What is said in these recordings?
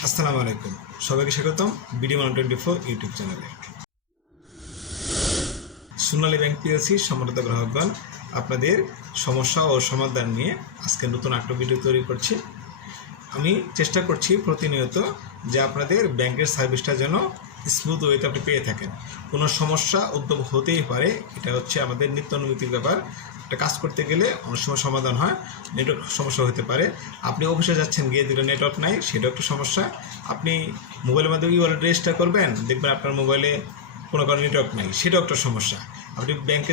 আসসালামু আলাইকুম, সবাইকে স্বাগতম বিডি 124 ইউটিউব চ্যানেলে। সোনালী ব্যাংক পিএলসি সম্মানিত গ্রাহকগণ, আপনাদের সমস্যা ও সমাধান নিয়ে আজকে নতুন একটা ভিডিও তৈরি করছি। আমি চেষ্টা করছি প্রতিনিয়ত যে আপনাদের ব্যাংকের সার্ভিসটা যেন স্মুথ ওয়েতে আপনি পেয়ে থাকেন। কোনো সমস্যা উদ্ভব হতেই পারে, এটা হচ্ছে আমাদের নিত্য নৈমিত্তিক ব্যাপার। একটা কাজ করতে গেলে অনেক সময় সমাধান হয়, নেটওয়ার্ক সমস্যা হতে পারে। আপনি অফিসে যাচ্ছেন, গিয়ে দিলে নেটওয়ার্ক নাই, সেটাও একটা সমস্যা। আপনি মোবাইলের মাধ্যমে ওয়ালেট রেজিস্টার করবেন, দেখবেন আপনার মোবাইলে কোনো কারণে নেটওয়ার্ক নাই, সেটাও একটা সমস্যা। আপনি ব্যাংকে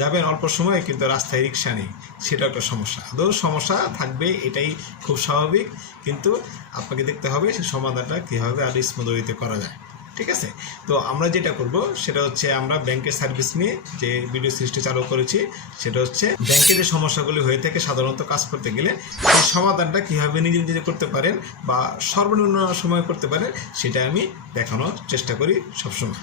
যাবেন অল্প সময়, কিন্তু রাস্তায় রিক্সা নেই, সেটাও একটা সমস্যা। আদৌ সমস্যা থাকবে, এটাই খুব স্বাভাবিক, কিন্তু আপনাকে দেখতে হবে সেই সমাধানটা কীভাবে আরও স্মুথ ওয়েতে করা যায়। ঠিক আছে? তো আমরা যেটা করব সেটা হচ্ছে, আমরা ব্যাংকের সার্ভিস নিয়ে যে ভিডিও সিরিজটি চালু করেছি, সেটা হচ্ছে ব্যাংকে যে সমস্যাগুলি হয়ে থাকে সাধারণত কাজ করতে গেলে, সেই সমাধানটা কীভাবে নিজে করতে পারেন বা সর্বনিম্ন সময় করতে পারেন, সেটা আমি দেখানোর চেষ্টা করি সবসময়।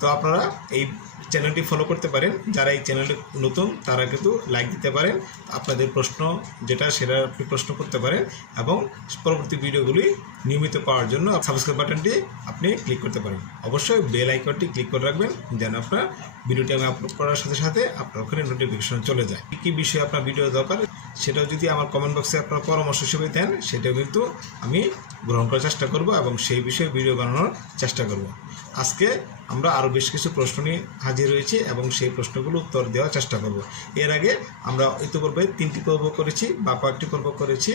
তো আপনারা এই চ্যানেলটি ফলো করতে পারেন। যারা এই চ্যানেলে নতুন তারা কিন্তু লাইক দিতে পারেন, আপনাদের প্রশ্ন যেটা সেটা আপনি প্রশ্ন করতে পারেন, এবং পরবর্তী ভিডিওগুলি নিয়মিত পাওয়ার জন্য সাবস্ক্রাইব বাটনটি আপনি ক্লিক করতে পারেন। অবশ্যই বেল আইকনটি ক্লিক করে রাখবেন, যেন আপনার ভিডিওটি আমি আপলোড করার সাথে সাথে আপনার ওখানে নোটিফিকেশন চলে যায়। কী বিষয়ে আপনার ভিডিও দরকার, সেটাও যদি আমার কমেন্ট বক্সে আপনার পরামর্শ হিসেবে দেন, সেটাও কিন্তু আমি গ্রহণ করার চেষ্টা করব এবং সেই বিষয়ে ভিডিও বানানোর চেষ্টা করব। আজকে আমরা আরও বেশ কিছু প্রশ্ন নিয়ে হাজির হয়েছি এবং সেই প্রশ্নগুলো উত্তর দেওয়ার চেষ্টা করব। এর আগে আমরা ইতিপূর্বে 3টি পর্ব করেছি বা কয়েকটি পর্ব করেছি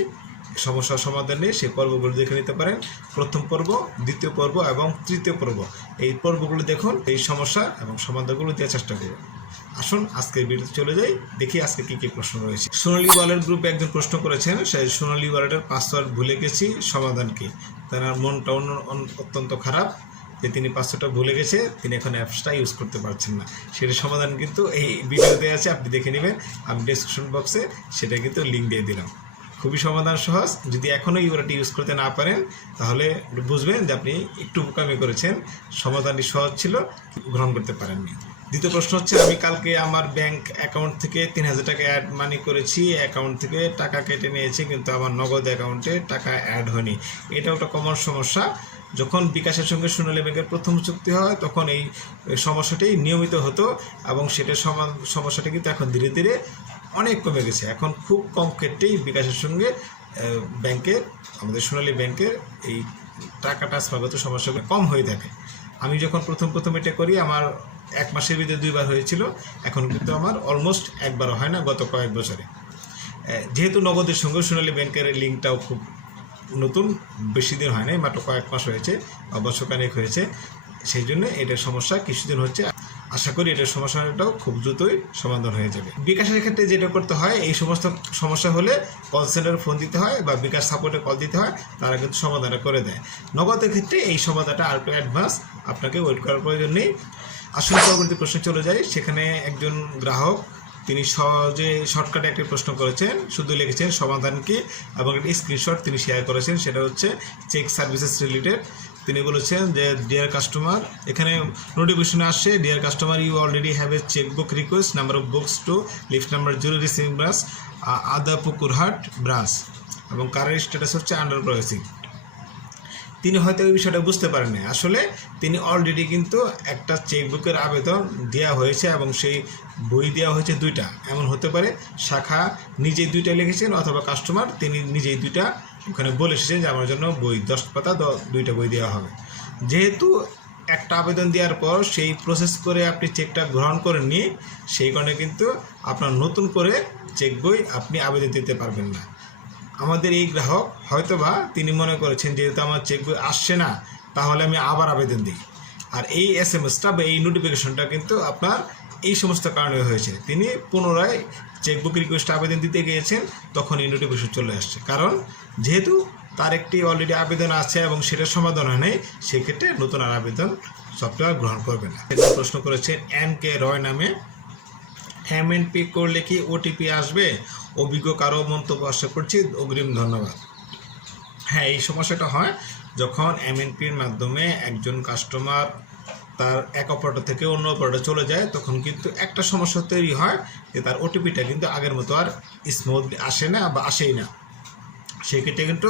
সমস্যার সমাধান নিয়ে, সেই পর্বগুলো দেখে নিতে পারেন। প্রথম পর্ব, দ্বিতীয় পর্ব এবং তৃতীয় পর্ব, এই পর্বগুলো দেখুন, এই সমস্যা এবং সমাধানগুলো দেওয়ার চেষ্টা করব। আসুন আজকের ভিডিওতে চলে যাই, দেখি আজকে কী কী প্রশ্ন রয়েছে। সোনালী ওয়ালেট গ্রুপে একজন প্রশ্ন করেছেন, সেই সোনালী ওয়ালেটের পাসওয়ার্ড ভুলে গেছি, সমাধান কি? তার মনটা অত্যন্ত খারাপ যে তিনি পাসওয়ার্ডটা ভুলে গেছে, তিনি এখন অ্যাপসটা ইউজ করতে পারছেন না। সেটার সমাধান কিন্তু এই ভিডিওতে আছে, আপনি দেখে নেবেন। আমি ডেসক্রিপশন বক্সে সেটা কিন্তু লিঙ্ক দিয়ে দিলাম। খুবই সমাধান সহজ। যদি এখনও ইউআরটি ইউজ করতে না পারেন, তাহলে বুঝবেন যে আপনি একটু বোকামি করেছেন, সমাধানটি সহজ ছিল, গ্রহণ করতে পারেননি। দ্বিতীয় প্রশ্ন হচ্ছে, আমি কালকে আমার ব্যাংক অ্যাকাউন্ট থেকে 3000 টাকা অ্যাড মানি করেছি, অ্যাকাউন্ট থেকে টাকা কেটে নিয়েছি, কিন্তু আমার নগদ অ্যাকাউন্টে টাকা অ্যাড হয়নি। এটা একটা কমন সমস্যা। যখন বিকাশের সঙ্গে সোনালী ব্যাংকের প্রথম চুক্তি হয়, তখন এই সমস্যাটি নিয়মিত হতো এবং সেটার সমস্যাটা কিন্তু এখন ধীরে ধীরে অনেক কমে গেছে। এখন খুব কম ক্ষেত্রেই বিকাশের সঙ্গে ব্যাংকের, আমাদের সোনালী ব্যাংকের এই টাকা ট্রান্সফারগত সমস্যাগুলো কম হয়ে থাকে। আমি যখন প্রথম এটা করি, আমার 1 মাসের ভিতরে 2 বার হয়েছিল, এখন কিন্তু আমার অলমোস্ট একবারও হয় না গত কয়েক বছরে। যেহেতু নগদের সঙ্গে সোনালী ব্যাংকের লিঙ্কটাও খুব নতুন, বেশি দিন হয় নাই, মাত্র কয়েক মাস হয়েছে বা বছরখানেক হয়েছে, সেই জন্য এটার সমস্যা কিছুদিন হচ্ছে। আশা করি এটার সমস্যাটাও খুব দ্রুতই সমাধান হয়ে যাবে। বিকাশের ক্ষেত্রে যেটা করতে হয়, এই সমস্ত সমস্যা হলে কল সেন্টারে ফোন দিতে হয় বা বিকাশ সাপোর্টে কল দিতে হয়, তারা কিন্তু সমাধানটা করে দেয়। নগদের ক্ষেত্রে এই সমাধানটা আর একটু অ্যাডভান্স, আপনাকে ওয়েট করার প্রয়োজন নেই। আসলে পরবর্তী প্রশ্নে চলে যায়। সেখানে একজন গ্রাহক, তিনি সহজে শর্টকাটে একটি প্রশ্ন করেছেন, শুধু লিখেছেন সমাধান কি এবং একটি স্ক্রিনশট তিনি শেয়ার করেছেন। সেটা হচ্ছে চেক সার্ভিসেস রিলেটেড। তিনি বলেছেন যে, ডিয়ার কাস্টমার, এখানে নোটিফিকেশনে আসছে, dear customer, you already have a cheque book request, number of books to lift number 0 receiving branch Adapukurhat branch, এবং কারেন্ট স্ট্যাটাস হচ্ছে আন্ডার প্রসেসিং। তিনি হয়তো এই বিষয়টা বুঝতে পারেননি। আসলে তিনি অলরেডি কিন্তু একটা চেকবুকের আবেদন দেওয়া হয়েছে এবং সেই বই দেওয়া হয়েছে 2টা। এমন হতে পারে শাখা নিজেই 2টা লিখেছেন, অথবা কাস্টমার তিনি নিজেই 2টা ওখানে বলে এসেছেন যে আমার জন্য বই 10 পাতা 2টা বই দেওয়া হবে। যেহেতু একটা আবেদন দেওয়ার পর সেই প্রসেস করে আপনি চেকটা গ্রহণ করেননি, সেই কারণে কিন্তু আপনার নতুন করে চেক বই আপনি আবেদন দিতে পারবেন না। আমাদের এই গ্রাহক হয়তোবা তিনি মনে করেছেন, যেহেতু আমার চেক বই আসছে না, তাহলে আমি আবার আবেদন দিই। আর এই SMS-টা বা এই নোটিফিকেশনটা কিন্তু আপনার এই সমস্ত কারণে হয়েছে। তিনি পুনরায় চেকবুক রিকোয়েস্ট আবেদন দিতে গিয়েছেন, তখন এই নোটিফিকেশন চলে আসছে। কারণ যেহেতু তার একটি অলরেডি আবেদন আছে এবং সেটার সমাধান হয় নাই, সেক্ষেত্রে নতুন আর আবেদন সফটওয়্যার গ্রহণ করবে না। প্রশ্ন করেছেন MK রয় নামে, MNP করলে কি OTP আসবে? অভিজ্ঞ কারো মন্তব্য আশা করছি, অগ্রিম ধন্যবাদ। হ্যাঁ, এই সমস্যাটা হয় যখন MNPর মাধ্যমে একজন কাস্টমার তার এক অপারেটর থেকে অন্য অপারেটর চলে যায়, তখন কিন্তু একটা সমস্যা তৈরি হয় যে তার OTPটা কিন্তু আগের মতো আর স্মুথলি আসে না বা আসেই না। সেক্ষেত্রে কিন্তু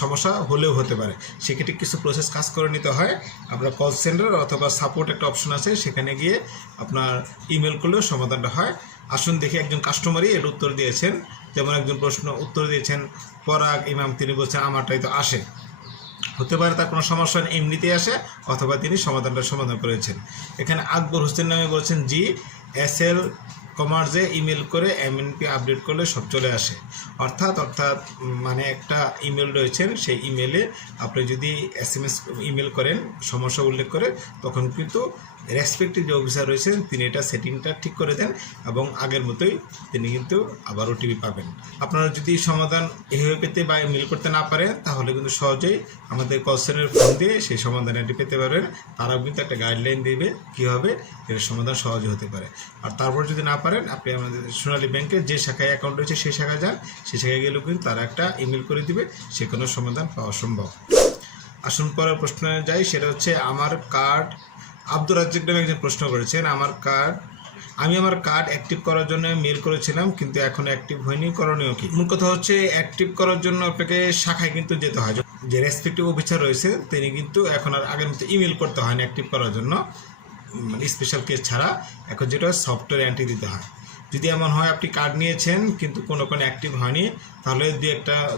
সমস্যা হলেও হতে পারে। সেক্ষেত্রে কিছু প্রসেস কাজ করে নিতে হয়। আপনার কল সেন্টার অথবা সাপোর্ট একটা অপশন আছে, সেখানে গিয়ে আপনার ইমেল করলেও সমাধানটা হয়। আসুন দেখি একজন কাস্টমারই এর উত্তর দিয়েছেন। যেমন একজন প্রশ্ন উত্তর দিয়েছেন পরাগ ইমাম, তিনি বলছেন আমারটাই তো আসে। হতে পারে তার কোনো সমস্যা এমনিতেই আসে, অথবা তিনি সমাধান করেছেন। এখানে আকবর হোসেন নামে বলছেন জি SL কমার্সে ইমেল করে MNP আপডেট করলে সব চলে আসে। অর্থাৎ মানে একটা ইমেল রয়েছেন, সেই ইমেলে আপনি যদি SMS ইমেল করেন সমস্যা উল্লেখ করে, তখন কিন্তু রেসপেক্টিভ যে অফিসার রয়েছেন তিনি এটা সেটিংটা ঠিক করে দেন এবং আগের মতোই তিনি কিন্তু আবার OTP পাবেন। আপনারা যদি সমাধান এভাবে পেতে বা ইমেল করতে না পারেন, তাহলে কিন্তু সহজেই আমাদের কল সেন্টারে ফোন দিয়ে সেই সমাধানটি পেতে পারবেন। তারাও কিন্তু একটা গাইডলাইন দেবে কীভাবে এর সমাধান সহজে হতে পারে। আর তারপর যদি না পারেন, আপনি আমাদের সোনালী ব্যাংকের যে শাখায় অ্যাকাউন্ট রয়েছে সেই শাখায় যান, সেই শাখায় গেলেও কিন্তু তারা একটা ইমেল করে দিবে, সে কোনো সমাধান পাওয়া সম্ভব। আসুন পরের প্রশ্নে যাই, সেটা হচ্ছে আমার কার্ড। আব্দুর রাজ্জাক নামে একজন প্রশ্ন করেছেন আমি আমার কার্ড অ্যাক্টিভ করার জন্য মেল করেছিলাম, কিন্তু এখন অ্যাক্টিভ হয়নি, করণীয় কি? মূল কথা হচ্ছে অ্যাক্টিভ করার জন্য আপনাকে শাখায় কিন্তু যেতে হয়। যে রেসপেক্টিভ অফিসার রয়েছে তিনি কিন্তু এখন আর আগের মতো ইমেল করতে হয় না অ্যাক্টিভ করার জন্য, মানে স্পেশাল কেস ছাড়া। এখন যেটা সফটওয়্যার এন্ট্রি দিতে হয়। যদি এমন হয় আপনি কার্ড নিয়েছেন কিন্তু কোনো অ্যাক্টিভ হয়নি, তাহলে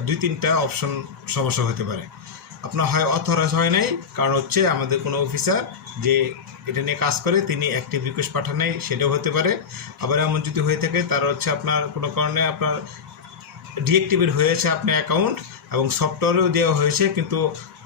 2-3টা অপশন সমস্যা হতে পারে। আপনার হয় অথরাইজ হয় নাই, কারণ হচ্ছে আমাদের কোনো অফিসার যে এটা নিয়ে কাজ করে তিনি অ্যাক্টিভ রিকোয়েস্ট পাঠান নাই, সেটাও হতে পারে। আবার এমন যদি হয়ে থাকে তার হচ্ছে আপনার কোনো কারণে আপনার ডিঅ্যাক্টিভেট হয়েছে আপনার অ্যাকাউন্ট এবং সফটওয়্যারেও দেওয়া হয়েছে, কিন্তু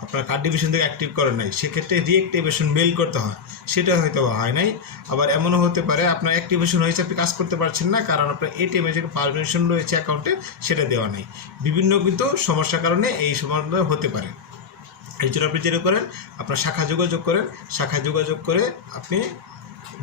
আপনার কার্ড ডিভিশন থেকে অ্যাক্টিভ করে নাই, সেক্ষেত্রে রিঅ্যাক্টিভেশন মেল করতে হয়, সেটা হয়তো হয় নাই। আবার এমনও হতে পারে আপনার অ্যাক্টিভেশন হয়েছে, আপনি কাজ করতে পারছেন না, কারণ আপনার ATM যে পারমিশন রয়েছে অ্যাকাউন্টে সেটা দেওয়া নেই। বিভিন্ন কিন্তু সমস্যার কারণে এই সমস্যা হতে পারে। এই জন্য আপনি যেটা করেন, আপনার শাখা যোগাযোগ করে আপনি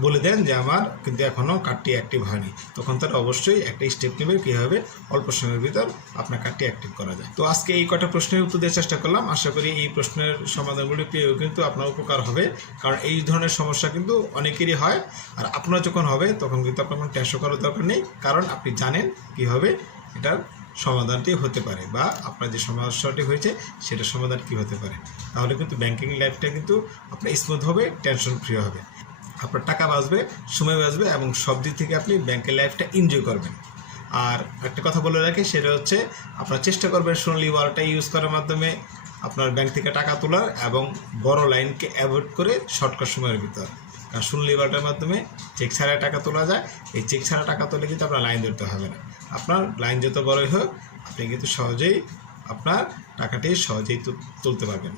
বলে দেন যে আমার কিন্তু এখনও কার্ডটি অ্যাক্টিভ হয়নি, তখন তারা অবশ্যই একটা স্টেপ নেবে কীভাবে অল্প সময়ের ভিতর আপনার কার্ডটি অ্যাক্টিভ করা যায়। তো আজকে এই কটা প্রশ্নের উত্তর দেওয়ার চেষ্টা করলাম। আশা করি এই প্রশ্নের সমাধানগুলি পেয়েও কিন্তু আপনার উপকার হবে, কারণ এই ধরনের সমস্যা কিন্তু অনেকেরই হয়। আর আপনার যখন হবে তখন কিন্তু আপনার কোনো টেনশন করার দরকার নেই, কারণ আপনি জানেন কীভাবে এটার সমাধানটি হতে পারে বা আপনার যে সমস্যাটি হয়েছে সেটার সমাধান কী হতে পারে। তাহলে কিন্তু ব্যাংকিং লাইফটা কিন্তু আপনার স্মুথ হবে, টেনশন ফ্রি হবে, আপনার টাকা বাঁচবে, সময় বাঁচবে এবং সব দিক থেকে আপনি ব্যাংকের লাইফটা এনজয় করবেন। আর একটা কথা বলে রাখি, সেটা হচ্ছে আপনার চেষ্টা করবেন সোনালী ওয়ালেটটা ইউজ করার মাধ্যমে আপনার ব্যাংক থেকে টাকা তোলার এবং বড় লাইনকে অ্যাভয়েড করে শর্টকাট সময়ের ভিতর। কারণ সোনালী ওয়ালেটের মাধ্যমে চেক ছাড়া টাকা তোলা যায়, এই চেক ছাড়া টাকা তুলে কিন্তু আপনার লাইন ধরতে হবে না। আপনার লাইন যত বড়ই হোক আপনি কিন্তু সহজেই আপনার টাকাটি সহজেই তুলতে পারবেন।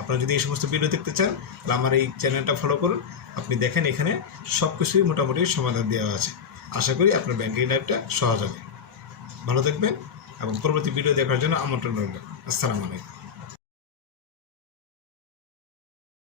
আপনারা যদি এই সমস্ত ভিডিও দেখতে চান, তাহলে আমার এই চ্যানেলটা ফলো করুন। আপনি দেখেন এখানে সব কিছুই মোটামুটি সমাধান দেওয়া আছে। আশা করি আপনার ব্যাংকিং লাইফটা সহজ হবে। ভালো থাকবেন এবং পরবর্তী ভিডিও দেখার জন্য আমন্ত্রণ রইল। আসসালামু আলাইকুম।